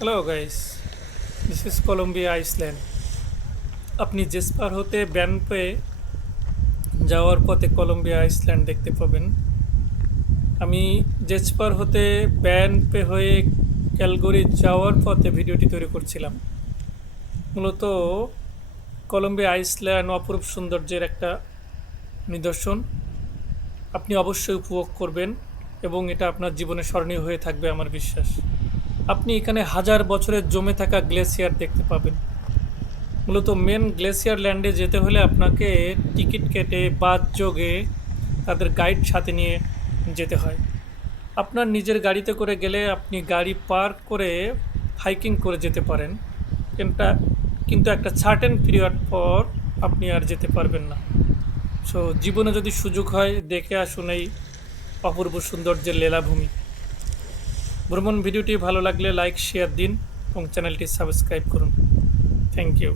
Hello guys, this is Colombia Iceland. আপনি জেসপার হতে ব্যানপে যাওয়ার পথে কলম্বিয়া আইসল্যান্ড দেখতে পাবেন। আমি জেসপার হতে ব্যানপে হয়ে ক্যালগরি যাওয়ার পথে ভিডিওটি তৈরি করছিলাম। মূলত কলম্বিয়া আইসল্যান্ড অপরূপ সৌন্দর্যের একটা নিদর্শন। আপনি অবশ্যই উপভোগ করবেন এবং এটা আপনার জীবনে স্মরণীয় হয়ে থাকবে আমার বিশ্বাস। আপনি এখানে হাজার বছরের জমে থাকা গ্লেসিয়ার দেখতে পাবেন। মূলত মেন গ্লেসিয়ার ল্যান্ডে যেতে হলে আপনাকে টিকিট কেটে বাস যোগে তাদের গাইড সাথে নিয়ে যেতে হয়। আপনার নিজের গাড়িতে করে গেলে আপনি গাড়ি পার্ক করে হাইকিং করে যেতে পারেন, কিন্তু কিন্তু একটা সার্টেন পিরিয়ড পর আপনি আর যেতে পারবেন না। সো জীবনে যদি সুযোগ হয় দেখে আসুন এই অপূর্ব সৌন্দর্যের লীলাভূমি। ভ্রমণ ভিডিওটি ভালো লাগলে লাইক শেয়ার দিন এবং চ্যানেলটি সাবস্ক্রাইব করুন। Thank you.